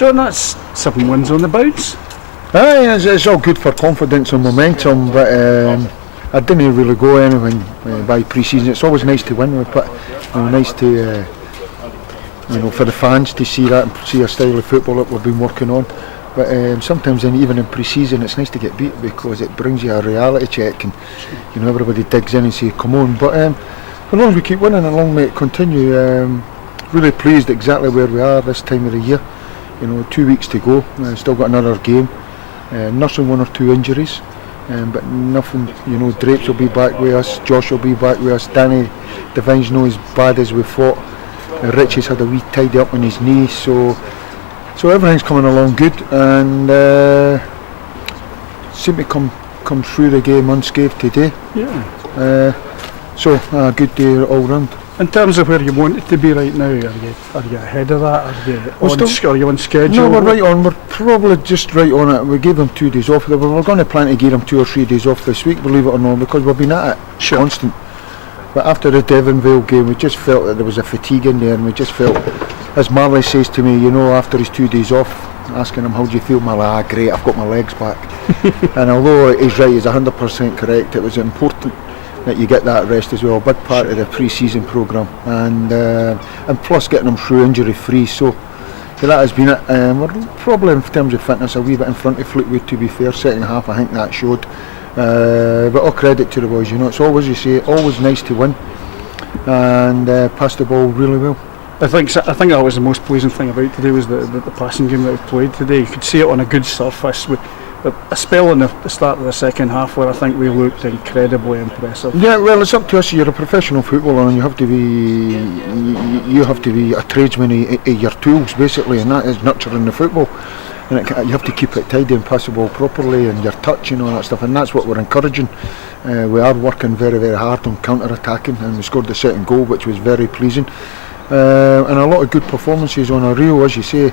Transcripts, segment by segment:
John, that's 7 wins on the bounce. Aye, it's all good for confidence and momentum, but I didn't really go anything by pre-season. It's always nice to win, but nice to for the fans to see that and see a style of football that we've been working on. But sometimes even in pre-season it's nice to get beat because it brings you a reality check and everybody digs in and say come on. But as long as we keep winning and long may it continue, really pleased exactly where we are this time of the year. 2 weeks to go, still got another game, nursing 1 or 2 injuries, but nothing, Drapes will be back with us, Josh will be back with us, Danny Devine's not as bad as we thought, Richie's had a wee tidy up on his knee, so everything's coming along good, and seem to come through the game unscathed today. Yeah. So a good day all round. In terms of where you want it to be right now, are you ahead of that? Are you on schedule? No, we're right on. We're probably just right on it. We gave them 2 days off. We were going to plan to give them 2 or 3 days off this week, believe it or not, because we've been at it constant. But after the Devonvale game, we just felt that there was a fatigue in there, and we just felt, as Marley says to me, after his 2 days off, asking him how do you feel, Marley, great, I've got my legs back. And although he's right, he's 100% correct, it was important that you get that rest as well, a big part of the pre-season programme, and plus getting them through injury free, so that has been it. We're probably in terms of fitness a wee bit in front of Fleetwood, to be fair. Second half I think that showed, but all credit to the boys, it's always, you say, always nice to win and pass the ball really well. I think that was the most pleasing thing about today, was the passing game that we played today. You could see it on a good surface. A spell in the start of the second half where I think we looked incredibly impressive. Yeah, well, it's up to us. You're a professional footballer and you have to be a tradesman of your tools basically, and that is nurturing the football. And you have to keep it tidy and pass the ball properly, and your touch and all that stuff, and that's what we're encouraging. We are working very, very hard on counter-attacking, and we scored the second goal, which was very pleasing. And a lot of good performances on a reel, as you say.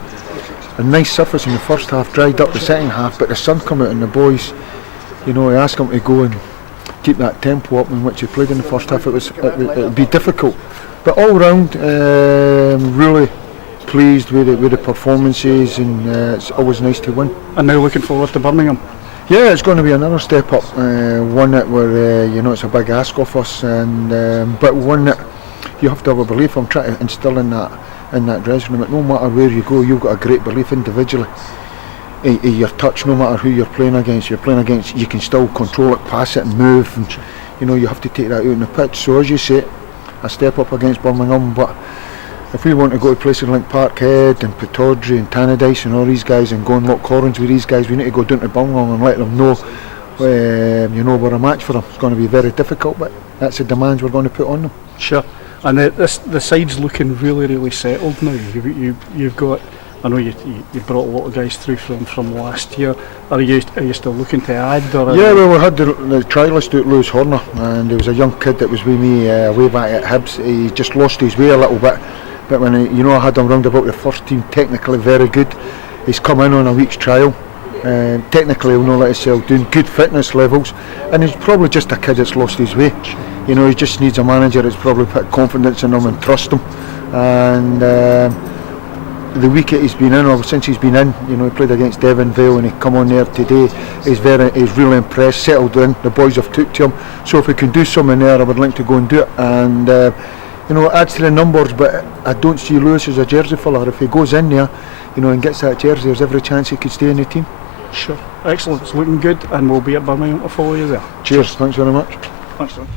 A nice surface in the first half, dried up the second half, but the sun come out and the boys, I asked them to go and keep that tempo up in which they played in the first half. It would be difficult, but all round really pleased with the performances, and it's always nice to win. And now looking forward to Birmingham. Yeah, it's going to be another step up, one that we're, it's a big ask of us, and but one that you have to have a belief. I'm trying to instill in that dressing room. No matter where you go, you've got a great belief individually in your touch. No matter who you're playing against, you can still control it, pass it and move, and you have to take that out on the pitch. So as you say, a step up against Birmingham, but if we want to go to places like Parkhead and Pittodrie and Tannadice and all these guys and go and lock horns with these guys, we need to go down to Birmingham and let them know we're a match for them. It's going to be very difficult, but that's the demands we're going to put on them. Sure. And the side's looking really, really settled now. You've got, I know you brought a lot of guys through from last year. Are you still looking to add? Yeah, well, we had the trialist out, Lewis Horner, and there was a young kid that was with me way back at Hibs. He just lost his way a little bit, but when I had him round about the first team, technically very good. He's come in on a week's trial. Technically he'll not let himself doing good fitness levels, and he's probably just a kid that's lost his way. He just needs a manager that's probably put confidence in him and trust him. And the week that he's been in, or since he's been in, he played against Devonvale and he come on there today. He's really impressed, settled in. The boys have took to him. So if we can do something there, I would like to go and do it. And it adds to the numbers, but I don't see Lewis as a jersey filler. If he goes in there, and gets that jersey, there's every chance he could stay in the team. Sure, excellent. It's looking good, and we'll be at Birmingham to follow you there. Cheers. Thanks very much. Thanks, John.